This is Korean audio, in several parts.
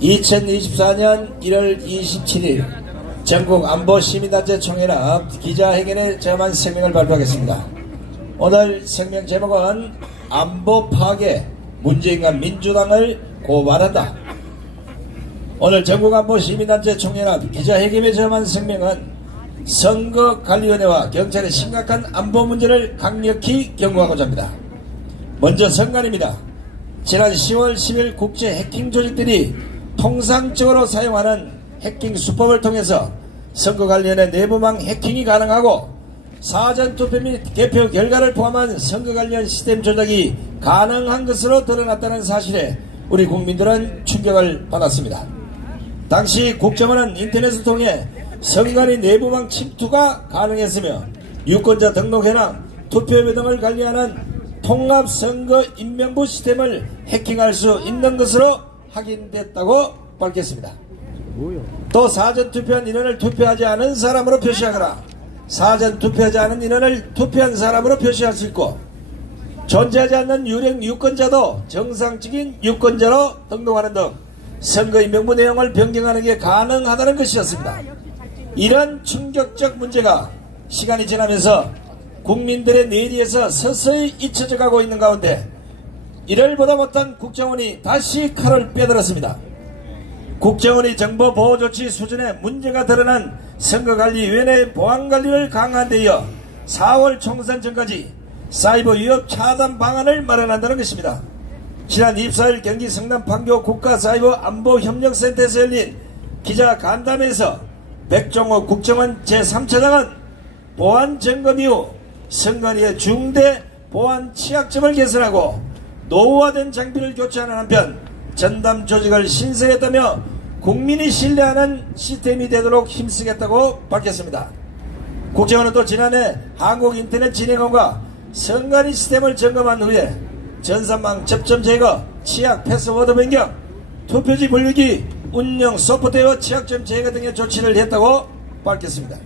2024년 1월 27일 전국 안보시민단체 총연합 기자회견에 저만声明을 발표하겠습니다. 오늘声明제목은 안보 파괴, 문재인과 민주당을 고발한다. 오늘 전국 안보시민단체 총연합 기자회견에 저만声明은 선거관리위원회와 경찰의 심각한 안보 문제를 강력히 경고하고자 합니다. 먼저 선관위입니다. 지난 10월 10일 국제 해킹 조직들이 통상적으로 사용하는 해킹 수법을 통해서 선거관리위원회 내부망 해킹이 가능하고 사전투표 및 개표 결과를 포함한 선거 관련 시스템 조작이 가능한 것으로 드러났다는 사실에 우리 국민들은 충격을 받았습니다. 당시 국정원은 인터넷을 통해 선관위 내부망 침투가 가능했으며 유권자 등록 현황, 투표표 등을 관리하는 통합선거 인명부 시스템을 해킹할 수 있는 것으로 확인됐다고 밝혔습니다. 또 사전투표한 인원을 투표하지 않은 사람으로 표시하거나 사전투표하지 않은 인원을 투표한 사람으로 표시할 수 있고 존재하지 않는 유령 유권자도 정상적인 유권자로 등록하는 등 선거인명부 내용을 변경하는 게 가능하다는 것이었습니다. 이런 충격적 문제가 시간이 지나면서 국민들의 뇌리에서 서서히 잊혀져 가고 있는 가운데 이를 보다 못한 국정원이 다시 칼을 빼들었습니다. 국정원이 정보보호조치 수준에 문제가 드러난 선거관리위원회의 보안관리를 강화한 데 이어 4월 총선 전까지 사이버 위협 차단 방안을 마련한다는 것입니다. 지난 24일 경기 성남 판교 국가사이버안보협력센터에서 열린 기자간담회에서 백종호 국정원 제3차장은 보안 점검 이후 선관위의 중대 보안 취약점을 개선하고 노후화된 장비를 교체하는 한편 전담 조직을 신설했다며 국민이 신뢰하는 시스템이 되도록 힘쓰겠다고 밝혔습니다. 국정원은 또 지난해 한국인터넷진흥원과 선관위 시스템을 점검한 후에 전산망 접점 제거, 취약 패스워드 변경, 투표지 분류기 운영 소프트웨어 취약점 제거 등의 조치를 했다고 밝혔습니다.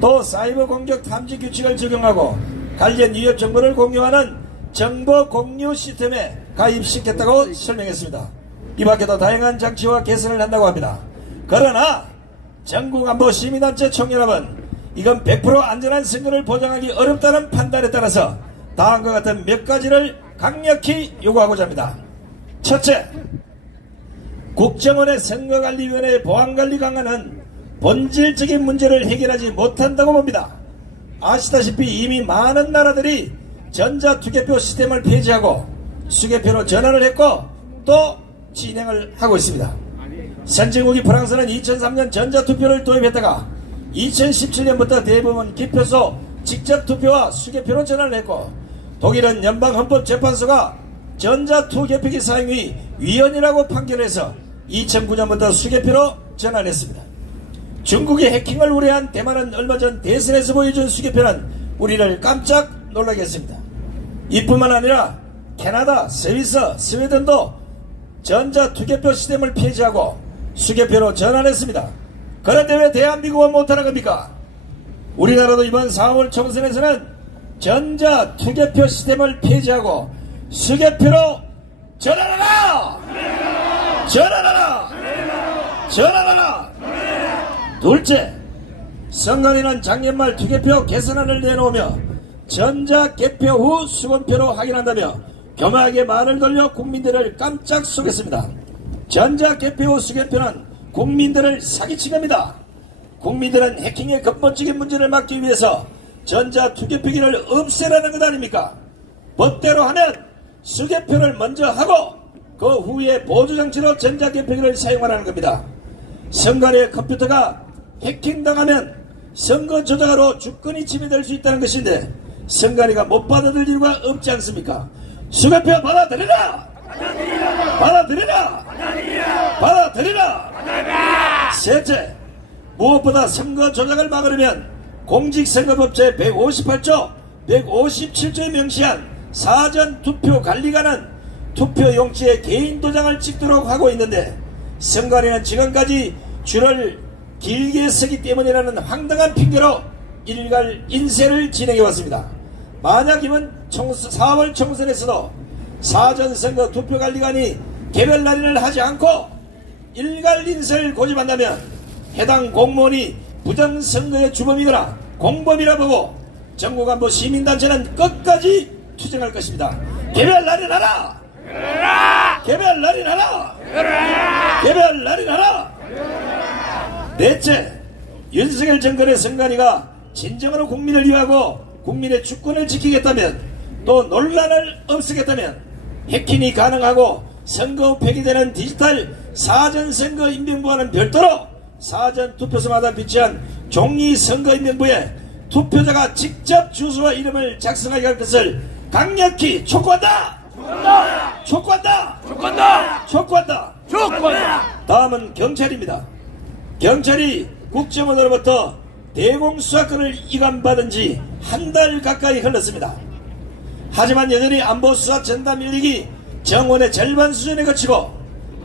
또 사이버 공격 탐지 규칙을 적용하고 관련 위협 정보를 공유하는 정보 공유 시스템에 가입시켰다고 설명했습니다. 이 밖에도 다양한 장치와 개선을 한다고 합니다. 그러나 전국안보시민단체 총연합은 이건 100% 안전한 선거를 보장하기 어렵다는 판단에 따라서 다음과 같은 몇 가지를 강력히 요구하고자 합니다. 첫째, 국정원의 선거관리위원회의 보안관리 강화는 본질적인 문제를 해결하지 못한다고 봅니다. 아시다시피 이미 많은 나라들이 전자투개표 시스템을 폐지하고 수개표로 전환을 했고 또 진행을 하고 있습니다. 선진국이 프랑스는 2003년 전자투표를 도입했다가 2017년부터 대부분 기표소 직접투표와 수개표로 전환을 했고 독일은 연방헌법재판소가 전자투개표기 사용이 위헌이라고 판결해서 2009년부터 수개표로 전환했습니다. 중국이 해킹을 우려한 대만은 얼마 전 대선에서 보여준 수개표는 우리를 깜짝 놀라게 했습니다. 이뿐만 아니라 캐나다, 스위스, 스웨덴도 전자투개표 시스템을 폐지하고 수개표로 전환했습니다. 그런데 왜 대한민국은 못하는 겁니까? 우리나라도 이번 4월 총선에서는 전자투개표 시스템을 폐지하고 수개표로 전환하라! 전환하라! 전환하라! 둘째, 선관위는 작년 말 투개표 개선안을 내놓으며 전자개표 후 수검표로 확인한다며 교묘하게 말을 돌려 국민들을 깜짝 속였습니다. 전자개표 후 수검표는 국민들을 사기친 겁니다. 국민들은 해킹의 근본적인 문제를 막기 위해서 전자투개표기를 없애라는 것 아닙니까? 법대로 하면 수개표를 먼저 하고 그 후에 보조장치로 전자개표기를 사용하라는 겁니다. 선관위의 컴퓨터가 해킹당하면 선거 조작으로 주권이 침해될 수 있다는 것인데 선관위가 못 받아들일 이유가 없지 않습니까? 수개표 받아들이라! 받아들이라! 받아들이라! 셋째, 무엇보다 선거 조작을 막으려면 공직선거법 제158조, 157조에 명시한 사전투표관리관은 투표용지에 개인 도장을 찍도록 하고 있는데 선관위는 지금까지 줄을 길게 서기 때문이라는 황당한 핑계로 일괄 인쇄를 진행해왔습니다. 만약 이번 4월 총선에서도 사전선거 투표관리관이 개별 날인을 하지 않고 일갈 인사를 고집한다면 해당 공무원이 부정선거의 주범이거나 공범이라 보고 전국안보 시민단체는 끝까지 투쟁할 것입니다. 개별 날인하라! 개별 날인하라! 개별 날인하라! 넷째, 윤석열 정권의 선관위가 진정으로 국민을 위하고 국민의 주권을 지키겠다면 또 논란을 없애겠다면 해킹이 가능하고 선거 폐기되는 디지털 사전선거 인명부와는 별도로 사전투표소마다 비치한 종이 선거인명부에 투표자가 직접 주소와 이름을 작성하게 할 것을 강력히 촉구한다! 촉구한다! 촉구한다! 촉구한다! 촉구한다! 다음은 경찰입니다. 경찰이 국정원으로부터 대공수사권을 이관받은 지 한 달 가까이 흘렀습니다. 하지만 여전히 안보수사 전담 인력이 정원의 절반 수준에 거치고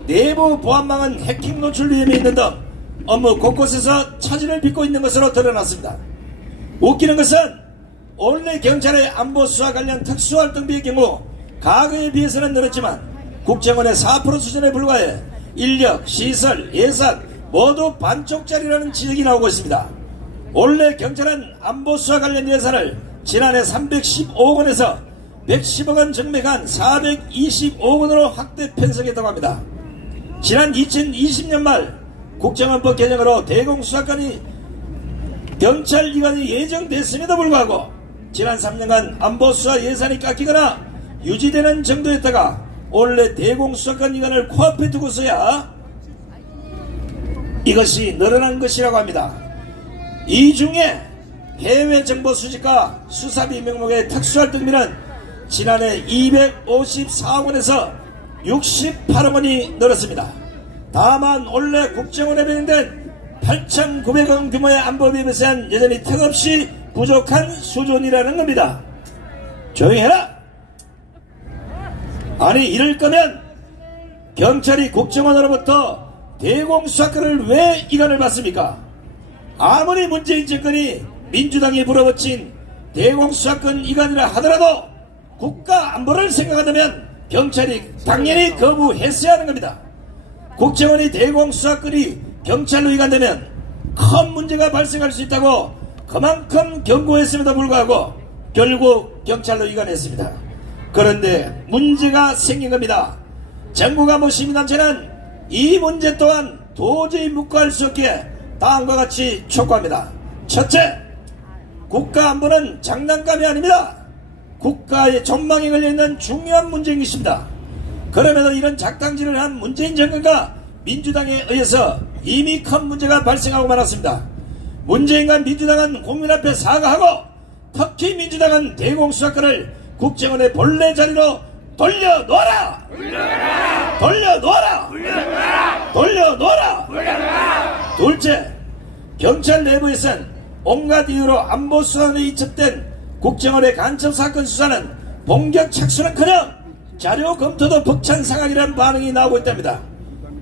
내부 보안망은 해킹 노출 위험이 있는 등 업무 곳곳에서 차질을 빚고 있는 것으로 드러났습니다. 웃기는 것은 원래 경찰의 안보수사 관련 특수활동비의 경우 과거에 비해서는 늘었지만 국정원의 4% 수준에 불과해 인력, 시설, 예산 모두 반쪽짜리라는 지적이 나오고 있습니다. 원래 경찰은 안보수사 관련 예산을 지난해 315억 원에서 110억 원 증액한 425억 원으로 확대 편성했다고 합니다. 지난 2020년 말 국정원법 개정으로 대공수사권이 경찰 기관이 예정됐음에도 불구하고 지난 3년간 안보수사 예산이 깎이거나 유지되는 정도였다가 원래 대공수사권 기관을 코앞에 두고서야 이것이 늘어난 것이라고 합니다. 이 중에 해외 정보 수집과 수사비 명목의 특수활동비는 지난해 254억 원에서 68억 원이 늘었습니다. 다만 원래 국정원에 배정된 8,900억 원 규모의 안보비에 비해서는 여전히 턱없이 부족한 수준이라는 겁니다. 조용히 해라! 아니 이럴 거면 경찰이 국정원으로부터 대공수사권을 왜 이관을 받습니까? 아무리 문재인 정권이 민주당이 불어붙인 대공수사권 이관이라 하더라도 국가 안보를 생각한다면 경찰이 당연히 거부했어야 하는 겁니다. 국정원이 대공수사권이 경찰로 이관되면 큰 문제가 발생할 수 있다고 그만큼 경고했음에도 불구하고 결국 경찰로 이관했습니다. 그런데 문제가 생긴 겁니다. 전국안보 시민단체는 이 문제 또한 도저히 묵과할 수 없기에 다음과 같이 촉구합니다. 첫째, 국가안보는 장난감이 아닙니다. 국가의 전망에 걸려있는 중요한 문제인 것입니다. 그럼에도 이런 작당질을 한 문재인 정권과 민주당에 의해서 이미 큰 문제가 발생하고 말았습니다. 문재인과 민주당은 국민 앞에 사과하고 특히 민주당은 대공수사권을 국정원의 본래 자리로 돌려놓아라! 돌려놓아라! 돌려놓아라! 둘째, 경찰 내부에선 온갖 이유로 안보수사에 이첩된 국정원의 간첩사건 수사는 본격 착수는커녕 자료 검토도 벅찬 상황이라는 반응이 나오고 있답니다.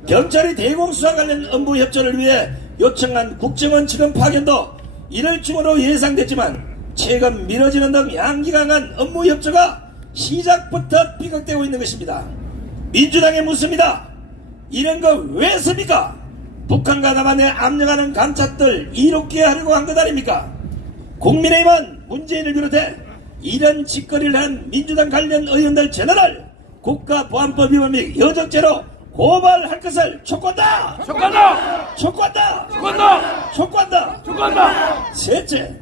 경찰이 대공수사 관련 업무 협조를 위해 요청한 국정원 직원 파견도 이럴 중으로 예상됐지만 최근 미뤄지는 등 양기강한 업무 협조가 시작부터 비극되고 있는 것입니다. 민주당에 묻습니다. 이런 거 왜 했습니까? 북한과 남한에 압력하는 감찰들 이롭게 하려고 한 것 아닙니까? 국민의힘은 문재인을 비롯해 이런 짓거리를 한 민주당 관련 의원들 전원을 국가보안법 위반 및 여적죄로 고발할 것을 촉구한다! 촉구한다! 촉구한다! 촉구한다! 촉구한다! 촉구한다! 셋째,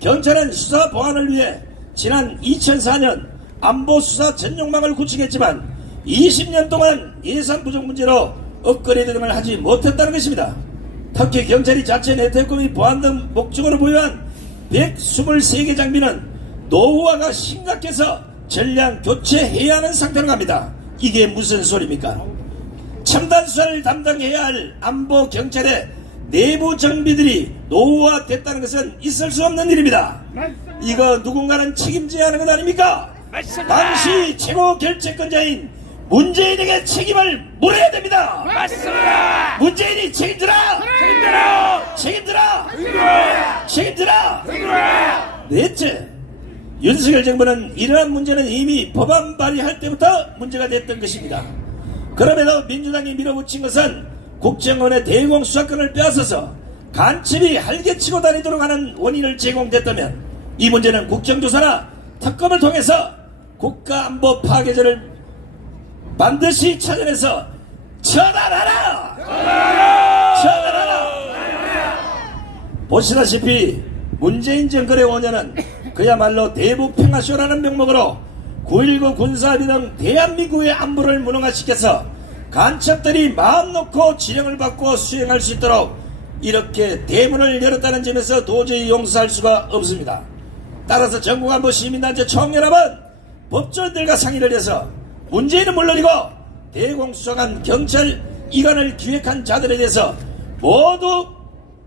경찰은 수사 보안을 위해 지난 2004년 안보수사 전용망을 구축했지만 20년 동안 예산 부족 문제로 업그레이드 등을 하지 못했다는 것입니다. 특히 경찰이 자체 네트워크 및 보안 등 목적으로 보유한 123개 장비는 노후화가 심각해서 전량 교체해야 하는 상태로 갑니다. 이게 무슨 소리입니까? 첨단 수사를 담당해야 할 안보 경찰의 내부 정비들이 노후화됐다는 것은 있을 수 없는 일입니다. 이거 누군가는 책임져야 하는 것 아닙니까? 당시 최고 결재권자인 문재인에게 책임을 물어야 됩니다. 맞습니다. 문재인이 책임져라. 책임져라. 책임져라. 책임져라. 책임져라. 책임져라. 넷째, 윤석열 정부는 이러한 문제는 이미 법안 발의할 때부터 문제가 됐던 것입니다. 그럼에도 민주당이 밀어붙인 것은 국정원의 대공수사권을 빼앗아서 간첩이 활개치고 다니도록 하는 원인을 제공됐다면 이 문제는 국정조사나 특검을 통해서 국가안보 파괴죄를 반드시 찾아내서 처단하라! 처단하라! 보시다시피 문재인 정권의 5년은 그야말로 대북평화쇼라는 명목으로 9.19 군사합의 등 대한민국의 안보를 무능화시켜서 간첩들이 마음 놓고 지령을 받고 수행할 수 있도록 이렇게 대문을 열었다는 점에서 도저히 용서할 수가 없습니다. 따라서 전국안보 시민단체 총연합은 법조인들과 상의를 해서 문재인은 물론이고 대공수사관 경찰 이관을 기획한 자들에 대해서 모두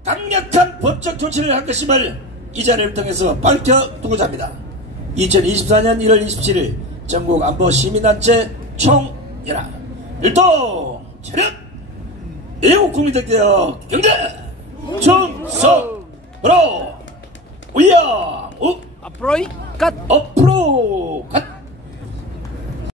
강력한 법적 조치를 할 것임을 이 자리를 통해서 밝혀두고자 합니다. 2024년 1월 27일 전국안보 시민단체 총연합 일동 차렷 애국국민대표 경제 충성으로 우영 앞으로 끝 앞으로